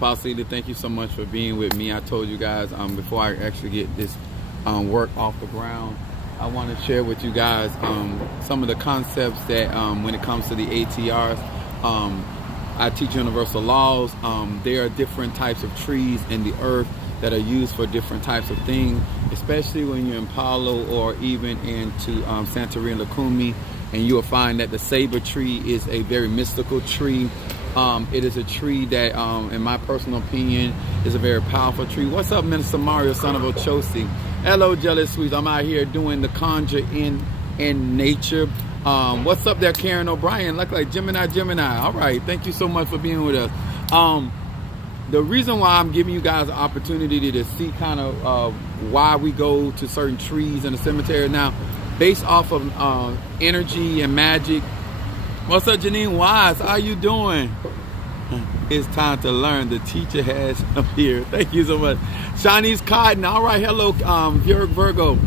Bossita, thank you so much for being with me. I told you guys before I actually get this work off the ground, I want to share with you guys some of the concepts that when it comes to the ATRs, I teach universal laws. There are different types of trees in the earth that are used for different types of things, especially when you're in Palo or even into Santeria and Lukumi, and you will find that the saber tree is a very mystical tree. It is a tree that, in my personal opinion, is a very powerful tree. What's up, Minister Mario, son of Ochosi? Hello, Jealous Sweets. I'm out here doing the conjure in nature. What's up there, Karen O'Brien? Look like Gemini. All right, thank you so much for being with us. The reason why I'm giving you guys an opportunity to see kind of why we go to certain trees in the cemetery now, based off of energy and magic. What's up, Janine Wise? How you doing? It's time to learn. The teacher has appeared. Thank you so much. Shawnee's Cotton. All right, hello, Virgo.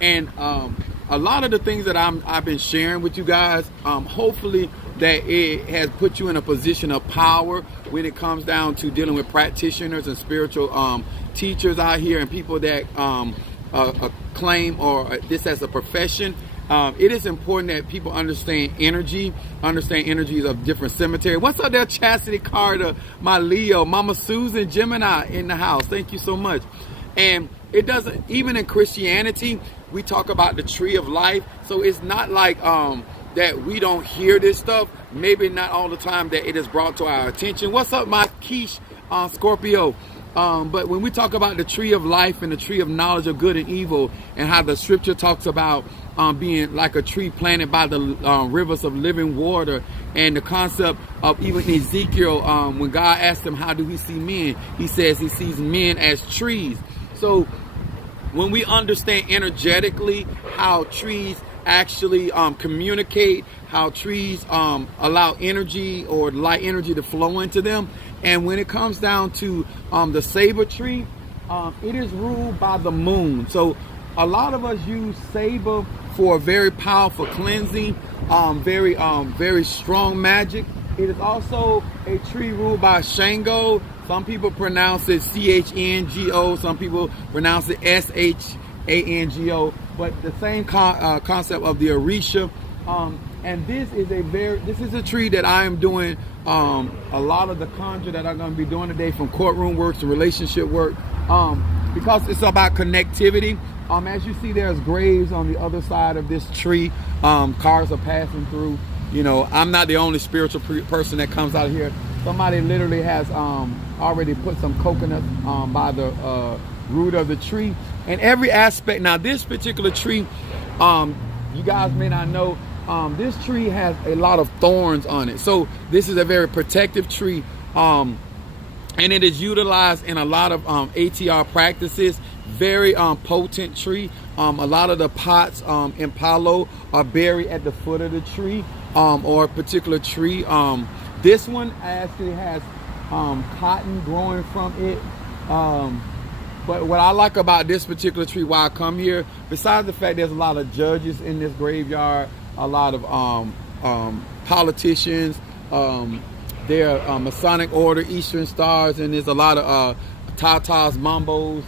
And a lot of the things that I've been sharing with you guys, hopefully that it has put you in a position of power when it comes down to dealing with practitioners and spiritual teachers out here and people that claim or this as a profession. It is important that people understand energies of different cemeteries. What's up there, Chastity Carter, my Leo, Mama Susan, Gemini in the house. Thank you so much. And it doesn't, even in Christianity, we talk about the tree of life. So it's not like that we don't hear this stuff. Maybe not all the time that it is brought to our attention. What's up, my Quiche, Scorpio? But when we talk about the tree of life and the tree of knowledge of good and evil, and how the scripture talks about being like a tree planted by the rivers of living water, and the concept of even Ezekiel, when God asked him, how do he see men? He says he sees men as trees. So when we understand energetically how trees actually communicate, how trees allow energy or light energy to flow into them. And when it comes down to the saber tree, it is ruled by the moon. So a lot of us use saber for a very powerful cleansing, very strong magic. It is also a tree ruled by Shango. Some people pronounce it Chango. Some people pronounce it Shango. But the same concept of the Orisha. And this is a tree that I am doing a lot of the conjure that I'm going to be doing today, from courtroom work to relationship work, because it's about connectivity. As you see, there's graves on the other side of this tree. Cars are passing through. You know, I'm not the only spiritual person that comes out here. Somebody literally has already put some coconuts by the root of the tree. And every aspect. Now, this particular tree, you guys may not know, this tree has a lot of thorns on it. So this is a very protective tree. And it is utilized in a lot of ATR practices. Very potent tree. A lot of the pots in Palo are buried at the foot of the tree, or a particular tree. This one actually has cotton growing from it. But what I like about this particular tree, why I come here, besides the fact there's a lot of judges in this graveyard, a lot of politicians, there are Masonic Order, Eastern Stars, and there's a lot of Tatas, Mambos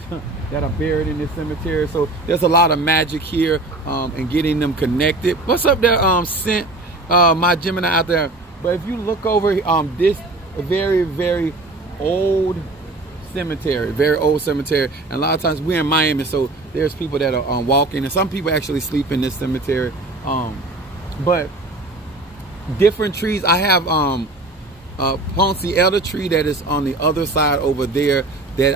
that are buried in this cemetery. So there's a lot of magic here and getting them connected. What's up there, Sent, my Gemini out there? But if you look over this very, very old cemetery, and a lot of times we're in Miami, so there's people that are walking, and some people actually sleep in this cemetery. But different trees. I have Ponce elder tree that is on the other side over there, that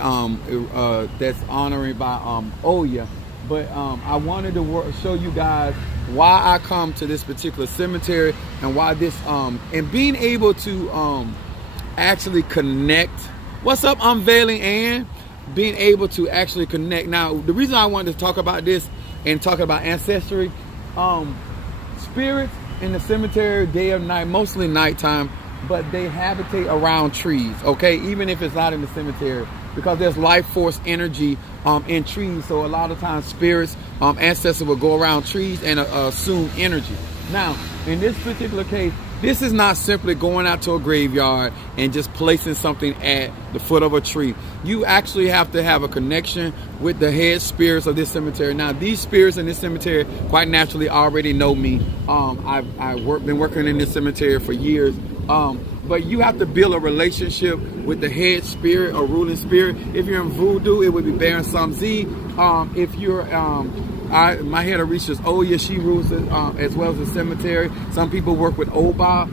that's honoring by Oya. But I wanted to show you guys why I come to this particular cemetery, and why this and being able to actually connect. What's up, Unveiling Ann? Being able to actually connect. Now, the reason I wanted to talk about this and talk about ancestry, spirits in the cemetery, day or night, mostly nighttime, but they habitate around trees, okay? Even if it's not in the cemetery, because there's life force energy in trees. So a lot of times spirits, ancestors will go around trees and assume energy. Now, in this particular case, This is not simply going out to a graveyard and just placing something at the foot of a tree. You actually have to have a connection with the head spirits of this cemetery. Now, these spirits in this cemetery quite naturally already know me. I've been working in this cemetery for years. But you have to build a relationship with the head spirit or ruling spirit. If you're in voodoo, it would be Baron Samzi. If you're my head of research, Oya, she rules it, as well as the cemetery. Some people work with Oba,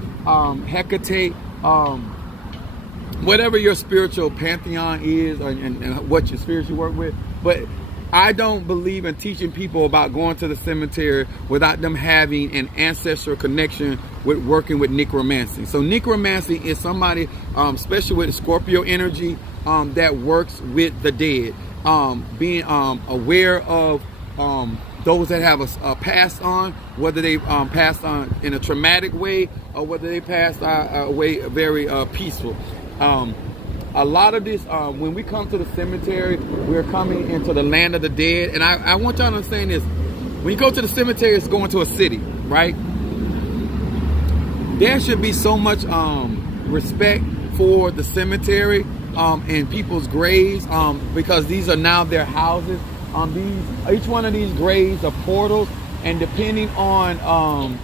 Hecate, whatever your spiritual pantheon is, and what your spirits you work with. But I don't believe in teaching people about going to the cemetery without them having an ancestral connection with working with necromancy. So necromancy is somebody, especially with Scorpio energy, that works with the dead. Being aware of those that have a passed on, whether they passed on in a traumatic way or whether they passed away very peaceful. A lot of this, when we come to the cemetery, we're coming into the land of the dead. And I want y'all to understand this. When you go to the cemetery, it's going to a city, right? There should be so much respect for the cemetery and people's graves, because these are now their houses. Each one of these graves are portals, and depending on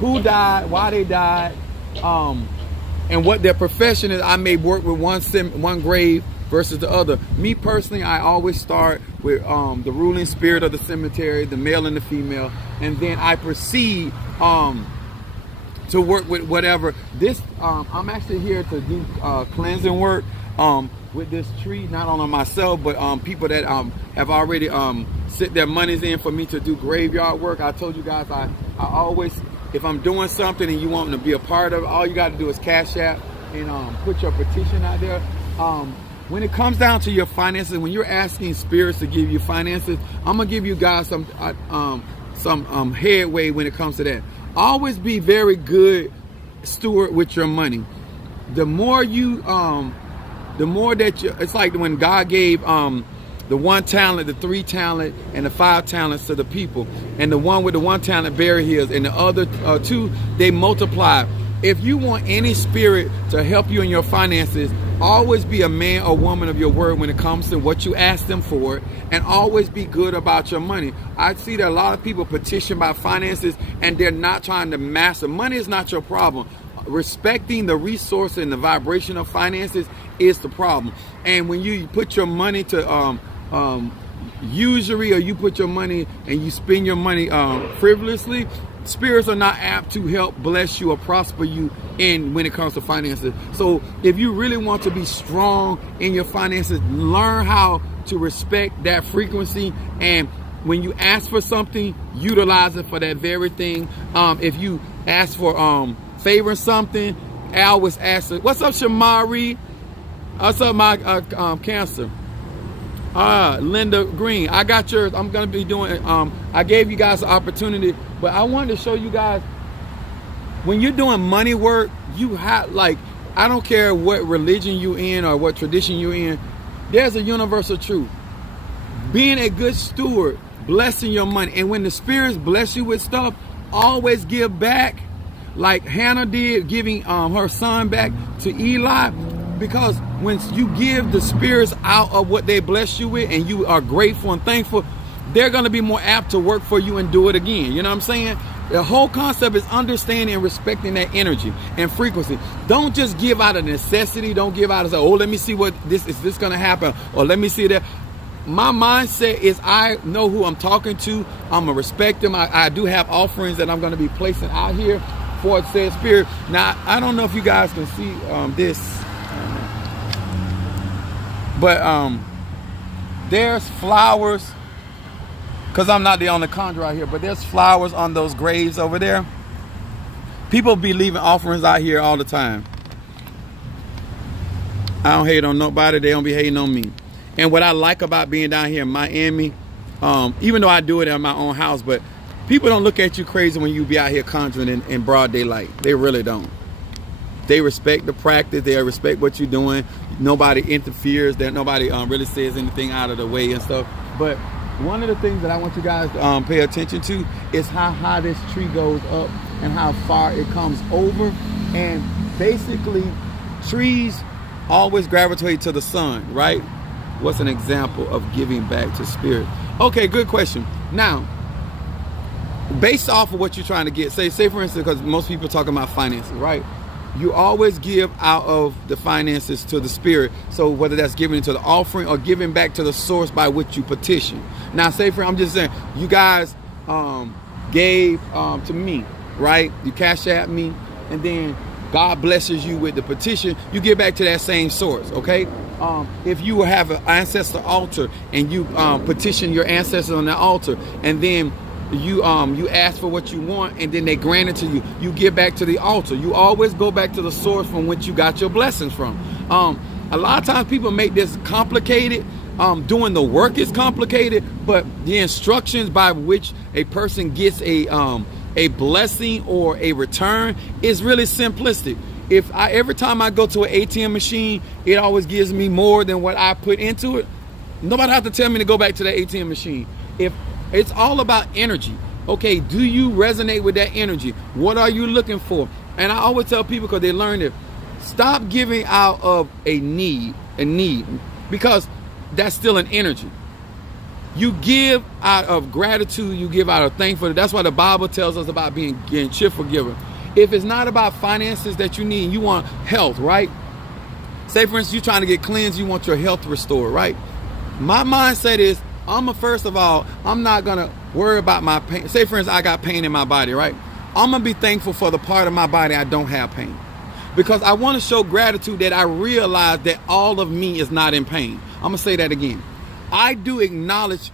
who died, why they died, and what their profession is, I may work with one grave versus the other. Me personally, I always start with the ruling spirit of the cemetery, the male and the female, and then I proceed to work with whatever. This I'm actually here to do cleansing work with this tree, not only myself, but people that have already set their monies in for me to do graveyard work. I told you guys I always, if I'm doing something and you want to be a part of it, all you got to do is Cash App and put your petition out there. When it comes down to your finances, when you're asking spirits to give you finances, I'm gonna give you guys some headway when it comes to that. Always be very good steward with your money. The more you, the more that you, it's like when God gave the 1 talent, the 3 talent, and the 5 talents to the people, and the one with the 1 talent buried his, and the other 2 they multiplied. If you want any spirit to help you in your finances, always be a man or woman of your word when it comes to what you ask them for, and always be good about your money. I see that a lot of people petition about finances and they're not trying to master. Money is not your problem. Respecting the resource and the vibration of finances is the problem. And when you put your money to usury, or you put your money and you spend your money frivolously, spirits are not apt to help bless you or prosper you when it comes to finances. So if you really want to be strong in your finances, learn how to respect that frequency, and when you ask for something, utilize it for that very thing. If you ask for favoring something, I always ask her, what's up, Shamari? What's up, my Cancer? Linda Green, I got yours. I'm gonna be doing I gave you guys an opportunity, but I wanted to show you guys, when you're doing money work, you have, like, I don't care what religion you in or what tradition you in, there's a universal truth. Being a good steward, blessing your money, and when the spirits bless you with stuff, always give back, like Hannah did, giving her son back to Eli. Because when you give the spirits out of what they bless you with, and you are grateful and thankful, they're going to be more apt to work for you and do it again. You know what I'm saying? The whole concept is understanding and respecting that energy and frequency. Don't just give out of necessity. Don't give out as, oh, let me see what this is. This going to happen, or let me see that. My mindset is, I know who I'm talking to. I'm going to respect them. I do have offerings that I'm going to be placing out here for said spirit. Now, I don't know if you guys can see this. But there's flowers, because I'm not the only conjurer out here, but there's flowers on those graves over there. People be leaving offerings out here all the time. I don't hate on nobody. They don't be hating on me. And what I like about being down here in Miami, even though I do it at my own house, but people don't look at you crazy when you be out here conjuring in broad daylight. They really don't. They respect the practice. They respect what you're doing. Nobody interferes. That nobody really says anything out of the way and stuff. But one of the things that I want you guys to pay attention to is how high this tree goes up and how far it comes over. And basically, trees always gravitate to the sun, right? What's an example of giving back to spirit? Okay, good question. Now, based off of what you're trying to get, say for instance, because most people talking about finances, right? You always give out of the finances to the spirit. So whether that's giving to the offering or giving back to the source by which you petition. Now, I'm just saying, you guys gave to me, right? You cash at me, and then God blesses you with the petition. You give back to that same source, okay? If you have an ancestor altar and you petition your ancestors on the altar, and then you ask for what you want, and then they grant it to you, you give back to the altar. You always go back to the source from which you got your blessings from. A lot of times people make this complicated. Doing the work is complicated, but the instructions by which a person gets a blessing or a return is really simplistic. Every time I go to an ATM machine, it always gives me more than what I put into it. Nobody have to tell me to go back to the ATM machine. If it's all about energy. Okay, do you resonate with that energy? What are you looking for? And I always tell people, because they learn it, stop giving out of a need, because that's still an energy. You give out of gratitude, you give out of thankfulness. That's why the Bible tells us about being cheerful giver. If it's not about finances that you need, you want health, right? Say for instance, you're trying to get cleansed, you want your health restored, right? My mindset is, first of all, I'm not gonna worry about my pain. Say for instance, I got pain in my body, right? I'm gonna be thankful for the part of my body I don't have pain, because I want to show gratitude that I realize that all of me is not in pain. I'm gonna say that again. I do acknowledge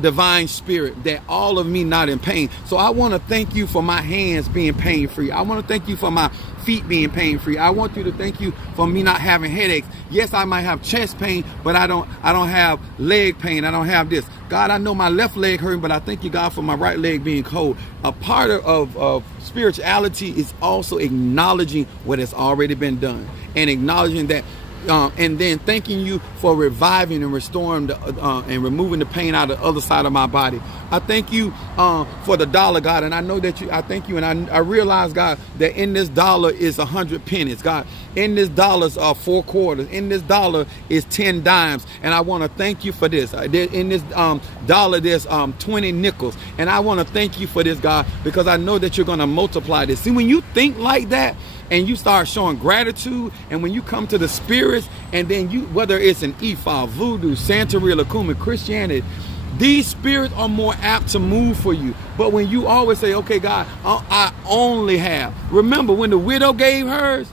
divine spirit, that all of me not in pain. So I want to thank you for my hands being pain free. I want to thank you for my feet being pain free. I want you to thank you for me not having headaches. Yes, I might have chest pain, but I don't have leg pain. I don't have this. God, I know my left leg hurting, but I thank you, God, for my right leg being cold. A part of spirituality is also acknowledging what has already been done, and acknowledging that and then thanking you for reviving and restoring and removing the pain out of the other side of my body. I thank you for the dollar, God, and I know that I thank you, and I realize, God, that in this dollar is 100 pennies, God. In this dollars are 4 quarters. In this dollar is 10 dimes, and I want to thank you for this. In this dollar there's 20 nickels, and I want to thank you for this, God, because I know that you're going to multiply this. See, when you think like that, and you start showing gratitude, and when you come to the spirits, and then whether it's an Ifa, Voodoo, Santeria, Lakuma, Christianity, these spirits are more apt to move for you. But when you always say, okay, God, I only have. Remember when the widow gave hers?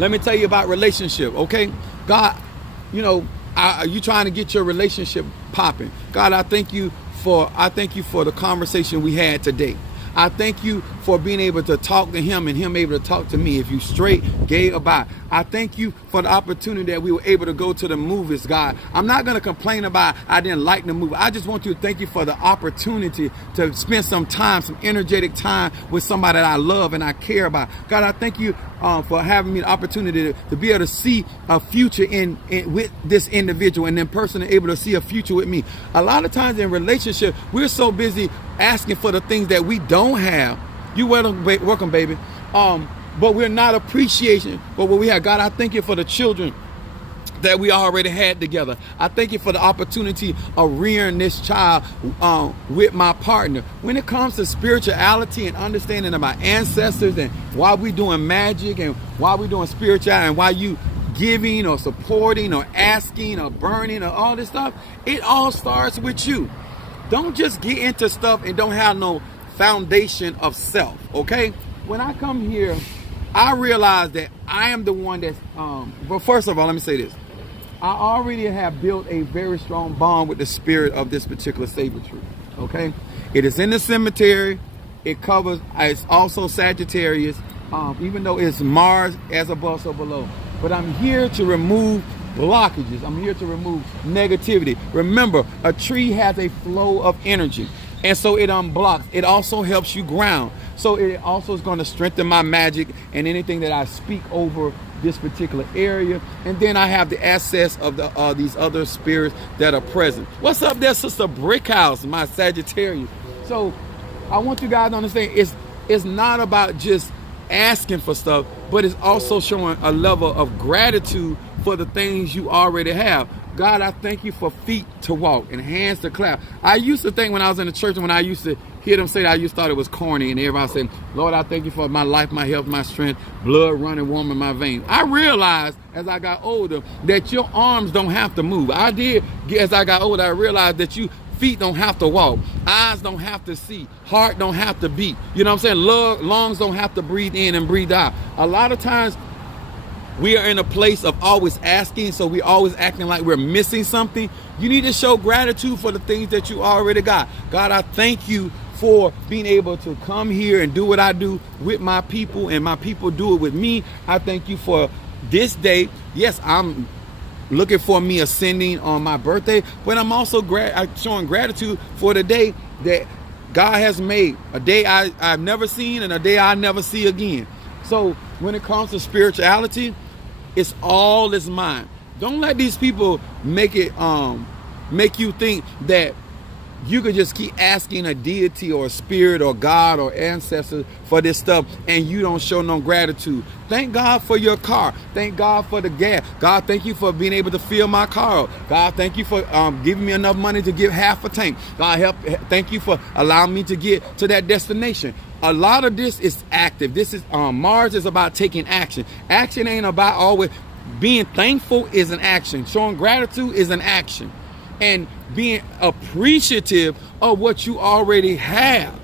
Let me tell you about relationship, okay? God, you trying to get your relationship popping. God, I thank you for the conversation we had today. I thank you for being able to talk to him and him able to talk to me. If you straight, gay, or bi. I thank you for the opportunity that we were able to go to the movies, God. I'm not going to complain about I didn't like the movie. I just want you to thank you for the opportunity to spend some time, some energetic time with somebody that I love and I care about. God, I thank you for having me the opportunity to be able to see a future in with this individual, and then person able to see a future with me. A lot of times in relationship, we're so busy asking for the things that we don't have. You welcome, baby. But we're not appreciating for what we have. God, I thank you for the children that we already had together. I thank you for the opportunity of rearing this child with my partner. When it comes to spirituality and understanding of my ancestors and why we doing magic and why we doing spirituality and why you giving or supporting or asking or burning or all this stuff, it all starts with you. Don't just get into stuff and don't have no foundation of self, okay? When I come here, I realize that I am the one that's, but first of all, let me say this. I already have built a very strong bond with the spirit of this particular saber tree, okay? It is in the cemetery. It's also Sagittarius, even though it's Mars as above, so below. But I'm here to remove blockages. I'm here to remove negativity. Remember, a tree has a flow of energy, and so it unblocks. It also helps you ground. So it also is going to strengthen my magic and anything that I speak over this particular area. And then I have the access of these other spirits that are present. What's up there, Sister Brickhouse, my Sagittarius? So I want you guys to understand, it's not about just asking for stuff, but it's also showing a level of gratitude for the things you already have. God, I thank you for feet to walk and hands to clap. I used to think when I was in the church, and when I used to hear them say that, I used to thought it was corny, and everybody saying, Lord, I thank you for my life, my health, my strength, blood running warm in my veins. I realized as I got older that your arms don't have to move. I did, as I got older, I realized that feet don't have to walk, eyes don't have to see, heart don't have to beat. You know what I'm saying? Lungs don't have to breathe in and breathe out. A lot of times we are in a place of always asking, so we always acting like we're missing something. You need to show gratitude for the things that you already got. God, I thank you for being able to come here and do what I do with my people, and my people do it with me. I thank you for this day. Yes, I'm looking for me ascending on my birthday, but I'm also showing gratitude for the day that God has made, a day I've never seen and a day I'll never see again. So when it comes to spirituality, it's all is mine. Don't let these people make you think that you could just keep asking a deity or a spirit or God or ancestors for this stuff and you don't show no gratitude. Thank God for your car. Thank God for the gas. God, thank you for being able to fill my car up. God, thank you for giving me enough money to give half a tank. God, thank you for allowing me to get to that destination. A lot of this is active. This is Mars is about taking action. Action ain't about always being thankful. Is an action. Showing gratitude is an action. And being appreciative of what you already have,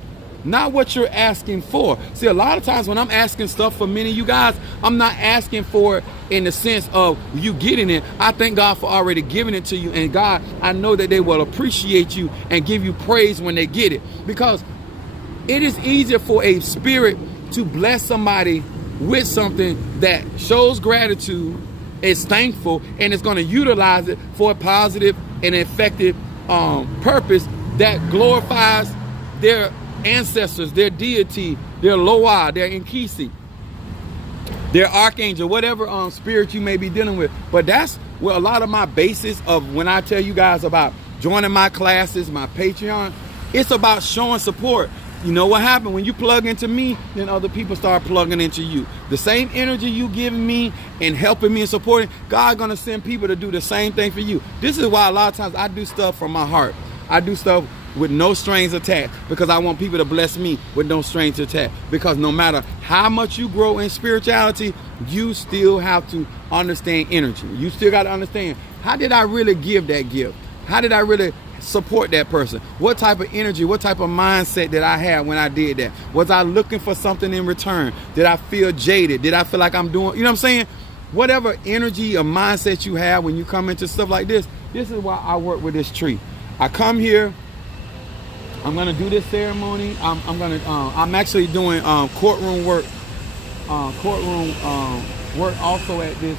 not what you're asking for. See, a lot of times when I'm asking stuff for many of you guys, I'm not asking for it in the sense of you getting it. I thank God for already giving it to you. And God, I know that they will appreciate you and give you praise when they get it. Because it is easier for a spirit to bless somebody with something that shows gratitude, is thankful, and is going to utilize it for a positive and effective purpose that glorifies their ancestors, their deity, their Loa, their Inkisi, their archangel, whatever spirit you may be dealing with. But that's where a lot of my basis of when I tell you guys about joining my classes, my Patreon, it's about showing support. You know what happened? When you plug into me, then other people start plugging into you. The same energy you giving me and helping me and supporting, God's going to send people to do the same thing for you. This is why a lot of times I do stuff from my heart. I do stuff with no strings attached because I want people to bless me with no strings attached. Because no matter how much you grow in spirituality, you still have to understand energy. You still got to understand, how did I really give that gift? How did I really support that person? What type of energy, what type of mindset did I have when I did that? Was I looking for something in return? Did I feel jaded? Did I feel like I'm doing, you know what I'm saying? Whatever energy or mindset you have when you come into stuff like this is why I work with this tree. I come here, I'm gonna do this ceremony. I'm actually doing courtroom work also at this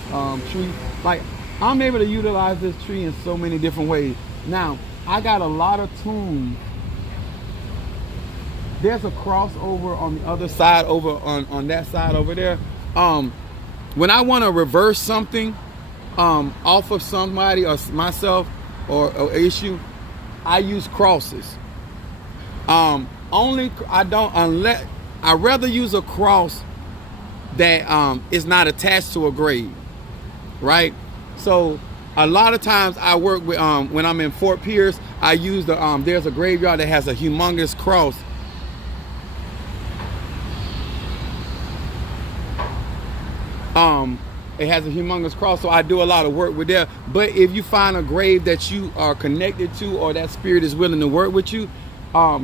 tree. Like, I'm able to utilize this tree in so many different ways. Now, I got a lot of tombs. There's a crossover on the other side, over on that side over there. When I want to reverse something off of somebody or myself or issue, I use crosses. I'd rather use a cross that is not attached to a grave, right? So a lot of times I work with when I'm in Fort Pierce, I use there's a graveyard that has a humongous cross. It has a humongous cross, so I do a lot of work with that. But if you find a grave that you are connected to, or that spirit is willing to work with you,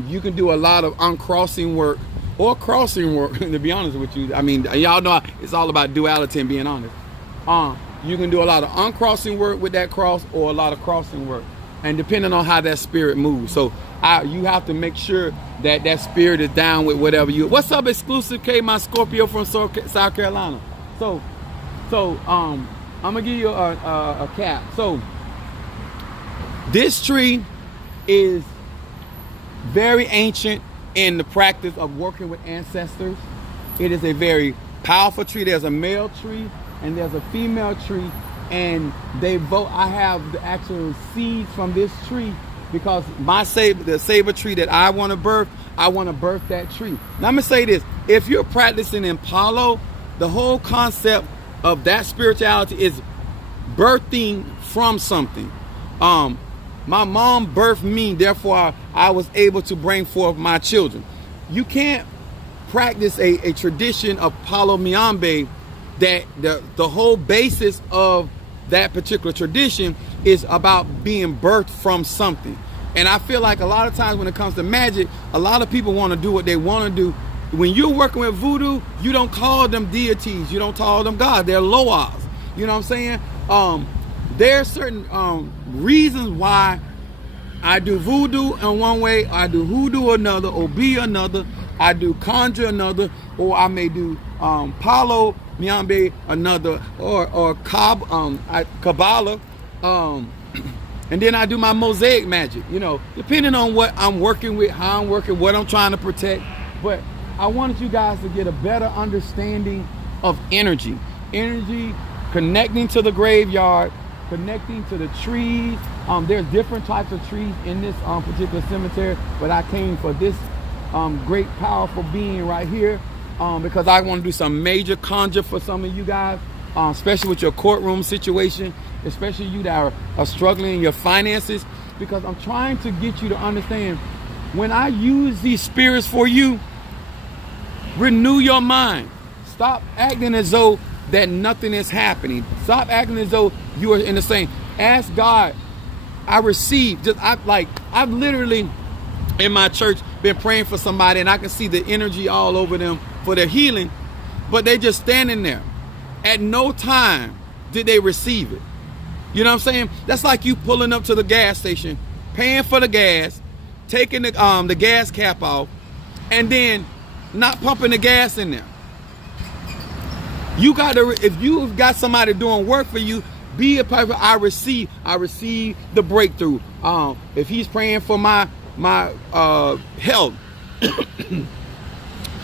you can do a lot of uncrossing work or crossing work, to be honest with you. I mean, y'all know it's all about duality and being honest. You can do a lot of uncrossing work with that cross, or a lot of crossing work, and depending on how that spirit moves. So you have to make sure that that spirit is down with whatever you. What's up, Exclusive K, my Scorpio from South Carolina? So I'm gonna give you a cap. So this tree is very ancient in the practice of working with ancestors. It is a very powerful tree. There's a male tree and there's a female tree, and they vote. I have the actual seeds from this tree because the saber tree that I want to birth that tree. Now I'm gonna say this: if you're practicing in Palo, the whole concept of that spirituality is birthing from something. My mom birthed me, therefore I was able to bring forth my children. You can't practice a tradition of Palo Miambe that the whole basis of that particular tradition is about being birthed from something. And I feel like a lot of times when it comes to magic, a lot of people want to do what they want to do. When you're working with voodoo, you don't call them deities, you don't call them gods, they're loas. You know what I'm saying? There are certain reasons why I do voodoo in one way, I do hoodoo another, obi another, I do conjure another, or I may do Palo Miambe another, or Kabbalah, and then I do my mosaic magic, you know, depending on what I'm working with, how I'm working, what I'm trying to protect. But I wanted you guys to get a better understanding of energy, connecting to the graveyard, connecting to the trees. There's different types of trees in this particular cemetery, but I came for this great powerful being right here because I want to do some major conjure for some of you guys, especially with your courtroom situation, especially you that are struggling in your finances, because I'm trying to get you to understand, when I use these spirits for you, renew your mind. Stop acting as though that nothing is happening. Stop acting as though you are in the same. Ask God. I receive. I've literally in my church been praying for somebody, and I can see the energy all over them for their healing, but they just standing there. At no time did they receive it. You know what I'm saying? That's like you pulling up to the gas station, paying for the gas, taking the gas cap off, and then not pumping the gas in there. You got to, if you've got somebody doing work for you, be a part of. I receive the breakthrough. If he's praying for my health,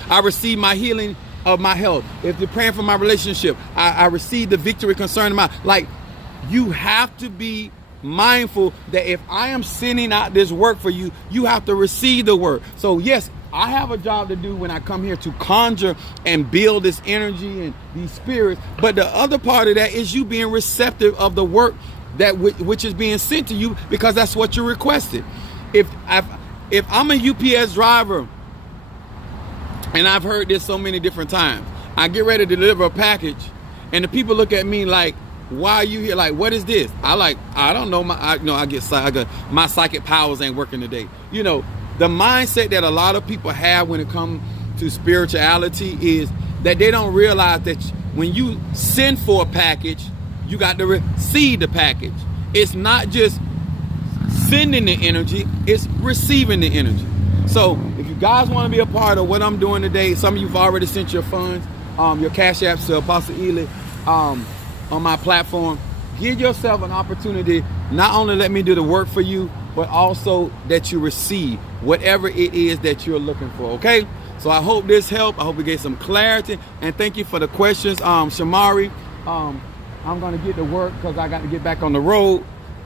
I receive my healing of my health. If they're praying for my relationship, I receive the victory concerning my, like, you have to be mindful that if I am sending out this work for you, you have to receive the work. So yes, I have a job to do when I come here to conjure and build this energy and these spirits. But the other part of that is you being receptive of the work that which is being sent to you, because that's what you requested. If I'm a UPS driver, and I've heard this so many different times, I get ready to deliver a package, and the people look at me like, "Why are you here? Like, what is this?" I don't know. My psychic powers ain't working today. You know, the mindset that a lot of people have when it comes to spirituality is that they don't realize that when you send for a package, you got to receive the package. It's not just sending the energy, it's receiving the energy. So if you guys want to be a part of what I'm doing today, some of you've already sent your funds, your cash apps to Apostle Ely on my platform. Give yourself an opportunity, not only let me do the work for you, but also that you receive whatever it is that you're looking for, okay? So I hope this helped. I hope we gave some clarity, and thank you for the questions. Shamari, I'm gonna get to work because I got to get back on the road.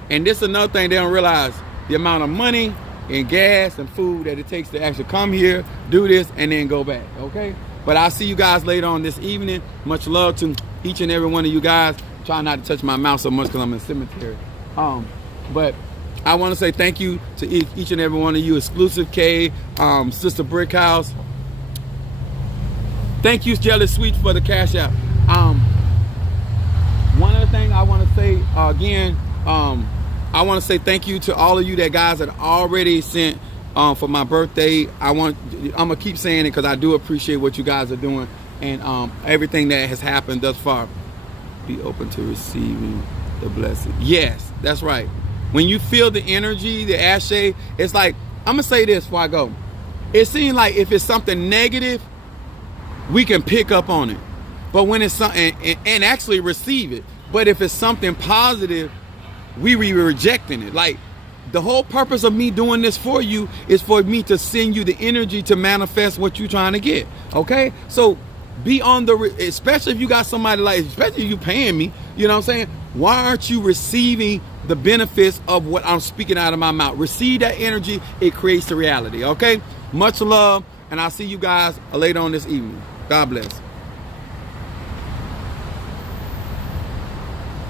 And this is another thing they don't realize, the amount of money and gas and food that it takes to actually come here, do this, and then go back, okay? But I'll see you guys later on this evening. Much love to each and every one of you guys. Try not to touch my mouth so much because I'm in the cemetery. But I want to say thank you to each and every one of you. Exclusive K, Sister Brickhouse. Thank you, Jelly Sweets, for the cash out. One other thing I want to say again, I want to say thank you to all of you that guys that already sent for my birthday. I'm gonna keep saying it because I do appreciate what you guys are doing and everything that has happened thus far. Be open to receiving the blessing. Yes, that's right. When you feel the energy, the ashe, it's like, I'm gonna say this before I go. It seems like if it's something negative, we can pick up on it. But when it's something, and actually receive it. But if it's something positive, we rejecting it. Like, the whole purpose of me doing this for you is for me to send you the energy to manifest what you're trying to get. Okay? So Be on the, especially if you got somebody like, especially if you paying me, you know what I'm saying? Why aren't you receiving the benefits of what I'm speaking out of my mouth? Receive that energy. It creates the reality. Okay. Much love. And I'll see you guys later on this evening. God bless.